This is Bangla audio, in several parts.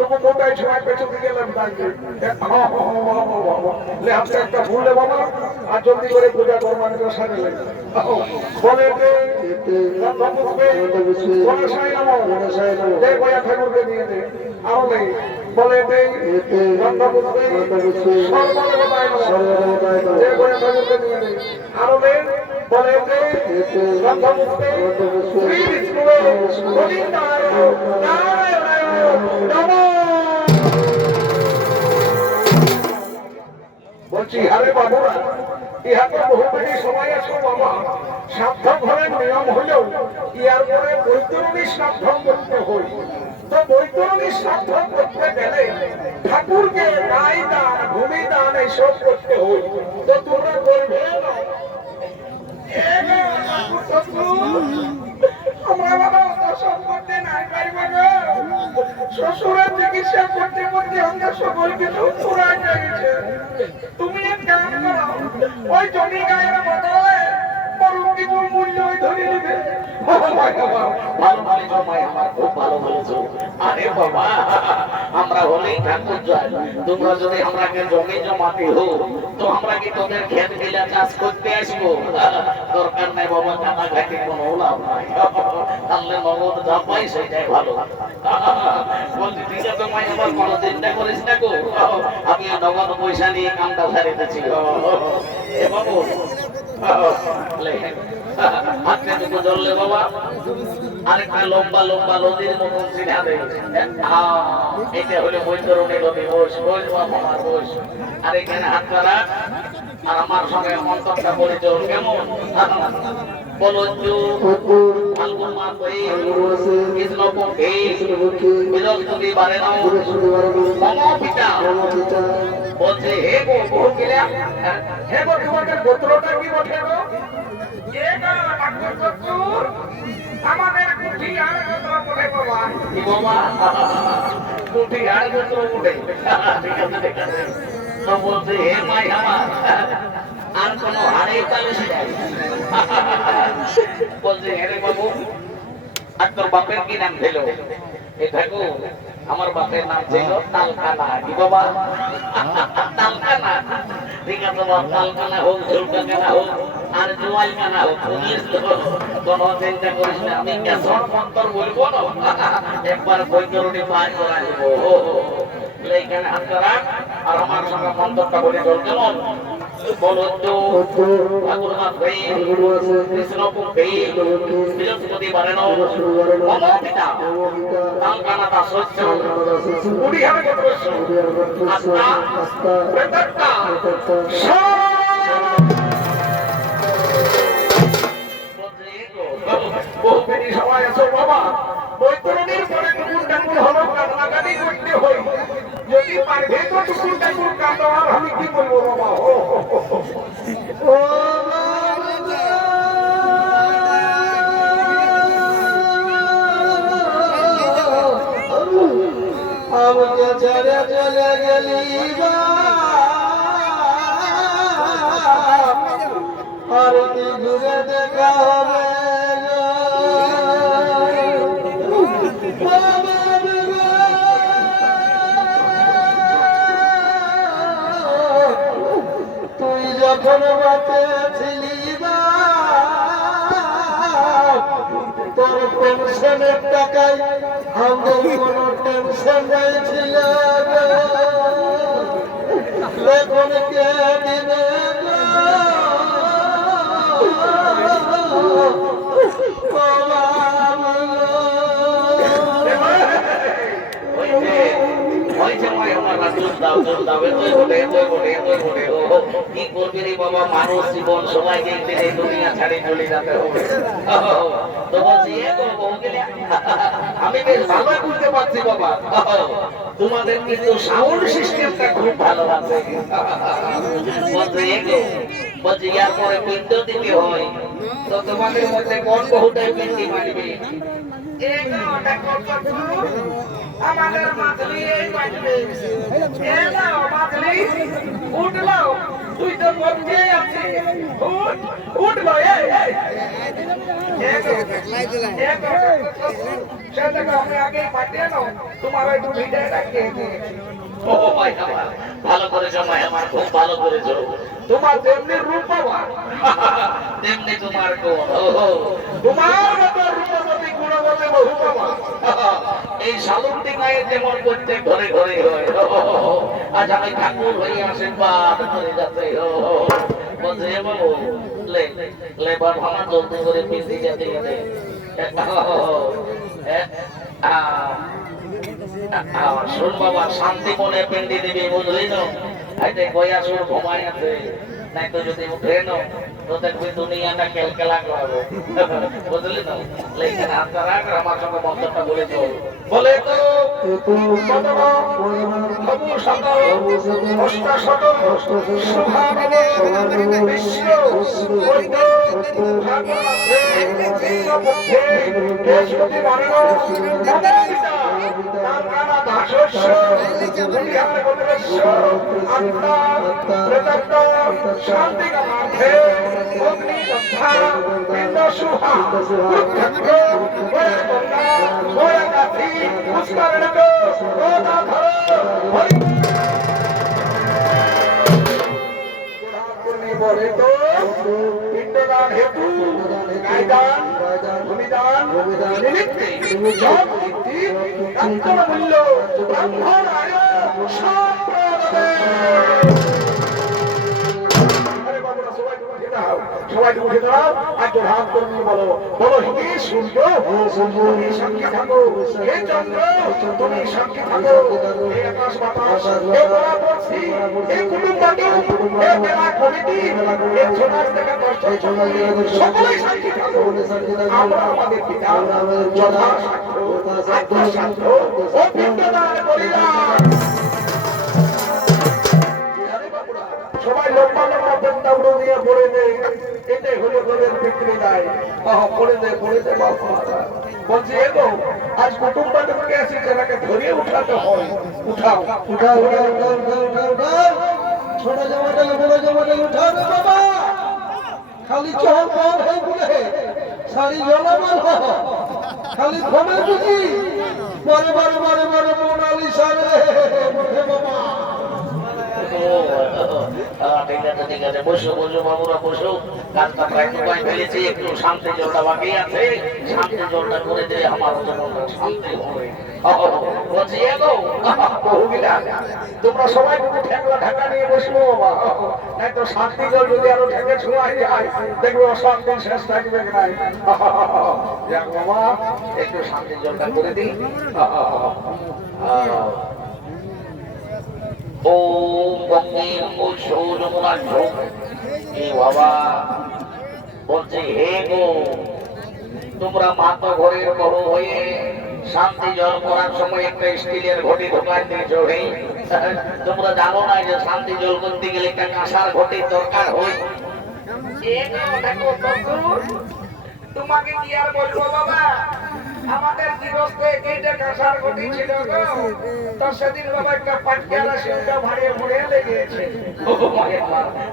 তবু মোটাই সময় পেছনে গেলাম তাকে লে হাতে একটা ভুললে বাবা আর জলদি করে পূজা করবার সাজালেন বলে ঠাকুরকে নিয়ে দে আরো নেই বলে ঠাকুরকে নিয়ে দে আরো নেই বলে বলছি আরে বাবুরা ইহাতে বহু বেশি সময় আছে বাবা সাবধান ঘরের নিয়ম হলেও ইয়ার পরে বৈতরণী সাবধান করতে হই তো বৈতরণী সাবধান করতে গেলে ঠাকুরকে গাই দান ভূমি দান এইসব করতে হই তো তোমরা করবে আমরা বাবা সব করতে নাই পারি বাবা শ্বশুরের চিকিৎসা করতে করতে আমরা সকলকে ফুরাই গেছে তুমি এক কাজ করো ওই জমি গায়ের বদলে পরম কিছুর মূল্য ধরে নেবে ভালো বলেছ ভাই আমার খুব ভালো বলেছ আরে বাবা আমরা হলেই ঠাকুর জয় তোমরা যদি আমরাকে জমি জমাতে হো তো আমরা কি তোদের ক্ষেত গিলা চাষ করতে আসবো দরকার নাই বাবা টাকা খাইতে কোনো লাভ নাই তাহলে নগদ যা পাই সেটাই ভালো বলছি ঠিক আছে ভাই আমার কোনো চিন্তা করিস না গো আমি নগদ পয়সা নিয়ে কামটা সারিতেছি এ বাবু হাতে দুটো জ্বললে বাবা আরেকটা লম্বা লম্বা নদীর মতন চিনে এটা হলো বৈতরণী নদী বস বস বাবা আমার বস আর এখানে হাত করা আর আমার সঙ্গে মন্তব্যটা করে চল কেমন বলো ফাল্গুন মাস কৃষ্ণ পক্ষে বৃহস্পতি বারে বলছে হে গো বহু গেলা হে গো তোমাদের গোত্রটা কি বটে গো আমাদের কুঠি আর বলে বাবা কি বাবা কুঠি আর গোত্র উঠে ঠিক আছে ঠিক আছে তো বলছে হে মাই আমার আর কোন হাড়ে তালে বলছে হে বাবু আর তোর বাপের কি নাম ছিল এ ঠাকুর আমার বাপের নাম ছিল তালকানা কি বাবা তালকানা ঠিক আছে বাবা তালকানা হোক ঝুলকানা হোক আর জোয়াল কানা হোক কোন চিন্তা করিস না আমি কেসর মন্তর বলবো না একবার বৈতরণী পার করা দেবো এইখানে হাত করা আর আমার সঙ্গে মন্তরটা বলে চল কেমন বলো তো ঠাকুর মাস কৃষ্ণ পক্ষে বৃহস্পতি বারে নমপিতা তালকানাটা শস্য কুড়ি হবে কত আস্তা প্রেতটা বহু বেশি সময় আছে বাবা বৈতরণীর পরে টুকুর টাকুর হলো কান্নাকাটি করতে হই যদি পারবে তো টুকুর টাকুর কাঁদো আর আমি কি বলবো বাবা ও আমাকে ছেড়ে চলে গেলি আর কি ঘুরে দেখা হবে তুই যখন বাঁচে ছিলি তোর পেনশনের টাকায় আমাদের কোনো টেনশন নাই ছিল এখন কে দিবে কি করবি রে বাবা মানুষ জীবন সবাইকে দুনিয়া ছাড়ি চলে যেতে হবে তো বলছি আমি বেশ ভালো বুঝতে পারছি বাবা তোমাদের কিন্তু সাউন্ড সিস্টেমটা খুব ভালো আছে বলছি ইয়ার পরে পিণ্ড দিতে হয় তো তোমাদের মধ্যে কোন বহুটাই পিণ্ডি মারবে আমাদের মাছলি এই বাজবে এলাও মাছলি উঠলাও তুই তো মরতে আছিস উঠলো এই সেটাকে আমি আগেই পাঠিয়ে নাও তোমার ওই ভিডিওটা রাখিয়ে দিয়েছি। ও ভাই আমার ভালো করেছো ভাই আমার খুব ভালো করেছো তোমার যেমনি রূপ বাবা তেমনি তোমার কোন তোমার মতো রূপবতী গুণবতী বহু বাবা এই শালুকটি গায়ে যেমন প্রত্যেক ঘরে ঘরে হয় আজ আমি ঠাকুর হয়ে আশীর্বাদ করে যাচ্ছে বলছে হে বাবু লেবার ভাঙা জলদি করে পিসি যেতে গেলে শোন বাবা শান্তি মনে পিন্ডি দিবি বুঝলি না আইতে গয়া সুর ঘুমাই আছে নাই তো যদি উঠে না তো দেখবি দুনিয়াটা কেলকেলা করবে বুঝলি না লেখানে হাত রাখ আমার সঙ্গে মন্তব্যটা বলে চল বলে তো বাবু সকাল অষ্টাশত সুভামিনী বিশ্ব বৈদ্য ভাগবতে পক্ষে কেশবতী বর্ণ মদারিতা তার দাসস্য দুনিয়ার গোত্রস্য আত্মা প্রদত্ত শান্তি কামার্থে অগ্নি দগ্ধা পিণ্ড সুহা রুক্ষক্ষ বয়ে গঙ্গা বয়ে গাথি পুষ্করণক রোদাধর হরি বলে তো পিণ্ডদান হেতু গায়দান ভূমিদান নিমিত্তে সব নীতি কাঞ্চন মূল্য ব্রাহ্মণ আয় সম্প্রদায়। আরে বাবুরা সবাই উঠে দাও, সবাই উঠে দাও আর জোর হাত করে নিয়ে বলো বলো হে সূর্য তুমি সাক্ষী থাকো, হে চন্দ্র তুমি সাক্ষী থাকো, হে আকাশ বাতাস, হে বলা পড়ছি, হে কুটুম্বাটু, হে বেলা কমিটি, হে সোনার থেকে কষ্ট সকলেই সাক্ষী থাকো। আমরা আমাদের পিতা যথাসাধ্য আত্মসাধ্য ও পিণ্ডদান করিলাম। সবাই লম্বা লম্বা পেন্টাগুলো দিয়ে পড়ে দেয়, এটাই হলো গোলের বিক্রি নাই। পড়ে দে বাবা বলছি এগো আজ কুটুম বান্ধবকে আসি যেটাকে ধরিয়ে উঠাতে হয়, উঠাও উঠাও উঠাও উঠাও উঠাও উঠাও উঠাও ছোট জামাটাকে বড় জামাটাকে উঠাও না বাবা খালি চহল পহল হয়ে বলে শাড়ি জলামাল খালি ঘুমে বুঝি বারে বারে বারে বারে মোনালিসা রে উঠে বাবা ঠিক আছে বসো বসো বাবুরা বসো কাজটা প্রায় টুকাই ফেলেছি একটু শান্তি জলটা বাকি আছে শান্তি জলটা করে দিয়ে আমার জীবনটা শান্তি হবে বলছি এগো বহুবিলা তোমরা সবাই যদি ঠেকলা ঢাকা নিয়ে বসবো বাবা, নাই তো শান্তি জল যদি আরো ঠেকে ছোঁয়াই যায় দেখবো অশান্তি শেষ থাকবে নাই। যাক বাবা একটু শান্তি জলটা করে দিই ও গঙ্গে ও সৌরমুনা ঝোঁক এ বাবা বলছে হে গো তোমরা মাতো ঘরের বড় হয়ে শান্তি জল করার সময় একটা স্টিলের ঘটি ঢোকায় দিয়েছ হে তোমরা জানো না যে শান্তি জল করতে গেলে একটা কাঁসার ঘটির দরকার হয় তোমাকে কি আর বলবো বাবা, আমাদের গৃহস্থে এইটা কাঁসার ঘটি ছিল গো, তো সেদিন বাবা একটা পাটকেলা শিলটা ভাড়িয়ে ভরিয়ে লেগেছে।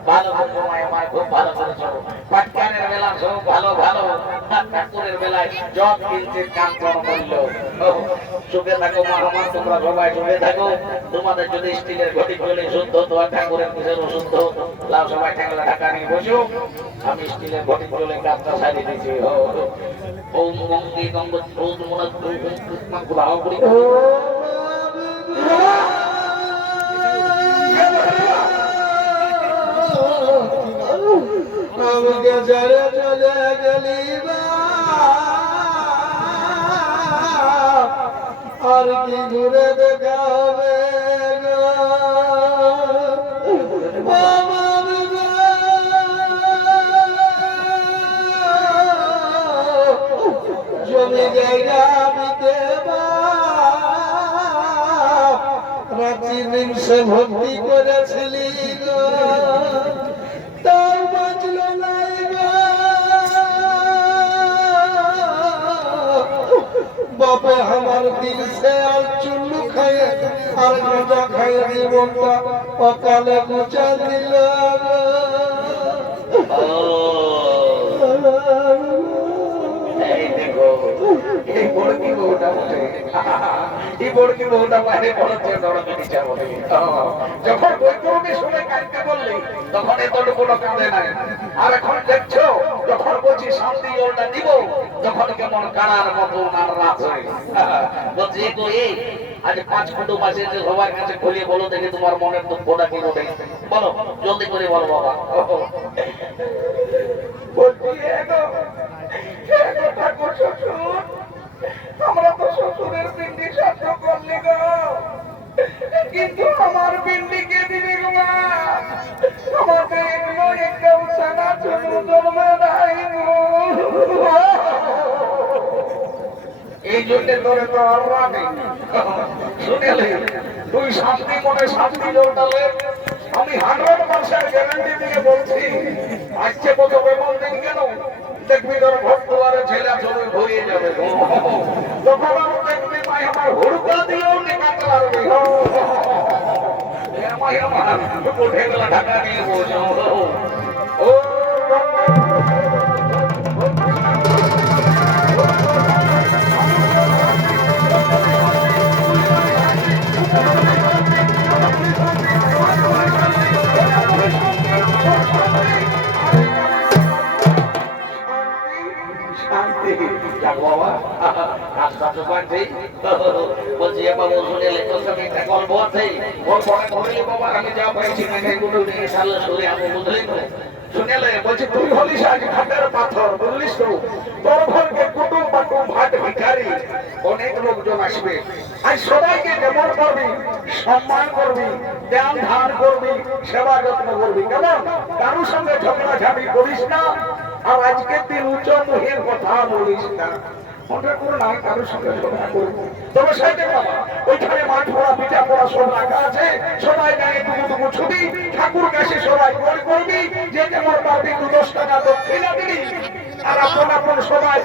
ভালো করছো মায়ের মা খুব ভালো করেছো পাটকানের বেলা সব ভালো ভালো ঠাকুরের বেলায় জব কিনছির কাম করা মূল্য সুখে থাকো মা আমার তোমরা সবাই সুখে থাকো তোমাদের যদি স্টিলের ঘটি চলে শুদ্ধ তোমার ঠাকুরের কিসের অশুদ্ধ লাও সবাই ঠেকলা ঢাকা নিয়ে বসো আমি স্টিলের ঘটি চলে কাজটা সারিয়ে দিচ্ছি ওম গঙ্গে গঙ্গ রোদ মনে ঘুরাও করি আমাকে ছেড়ে চলে গেলি আর কি ঘুরে দেখা হবে জমি জায়গা আমি দেবা রাত্রি নিংসে ভক্তি করেছিলি গো তাও বাঁচল নাই গো বাপে আমার দিল সে আর চুল্লু খাইয়ে আর গাঁজা খাইয়ে জীবনটা অকালে গুছা দিল গো বড়কি বউটা বটে এই বড়কি বউটা বাইরে বলছে নরকে নিচা বলে যখন বৈতরণী শুনে কাঁদতে বললি তখন এতটুকু কাঁদে নাই আর এখন দেখছো যখন বলছি শান্তি জলটা দিব তখন কেমন কানার মতো আর রাত হয়ে বলছি তো এই আজ 5 ফুটো মাসে যে সবার কাছে খুলে বলো দেখে তোমার মনের দুঃখটা কি বলে বলো জলদি করে বলো বাবা বলছি ঠাকুর শ্বশুর আমরা তো শ্বশুরের পিন্ডি সাধ্য করলি গো কিন্তু আমার পিন্ডি কে দিবি গো মা আমাকে এগুলো একটা উৎসানা চুল জন্মে নাই এই জন্য তোরে তো আল্লাহ নেই শুনেলে তুই শান্তি মনে শান্তি জোটালে আমি 100% গ্যারান্টি দিয়ে বলছি আজকে কত বেমন দিন কেন দেখবি তোর ঘর দুয়ারে ছেলে চলে ঘুরিয়ে যাবে তখন আমি দেখবি মাই আমার হুড়কা দিয়েও নিকাতে পারবে মাই আমার উঠে গেল ঢাকা নিয়ে বসে ও বলছি বাবু শুনে তোর সঙ্গে একটা গল্প আছে গল্পটা ধরলে বাবা আমি যা পাইছি মেঘগুলো নিয়ে সালে সরে আমি বুঝলি তো শুনেলে বলছি তুই হলিস আজ ঘাটের পাথর বুঝলিস তো তোর ঘরকে কুটুম বাটুম ভাট ভিখারি অনেক লোকজন আসবে আজ সবাইকে যেমন করবি সম্মান করবি ধ্যান ধান করবি সেবা যত্ন করবি কেমন কারোর সঙ্গে ঝগড়াঝাড়ি করিস না আর আজকের দিন উচ্চ মুখের কথা বলিস না ওটা করে নাই কারোর সঙ্গে ঝগড়া করবো তবে সাইডে বাবা ওইখানে মাঠ পড়া পিঠা পড়া সব রাখা আছে সবাই গায়ে টুকু ছবি ঠাকুর কাছে সবাই গোল করবি যে যেমন পারবি 10 টাকা দক্ষিণা দিবি আর আপন আপন সবাই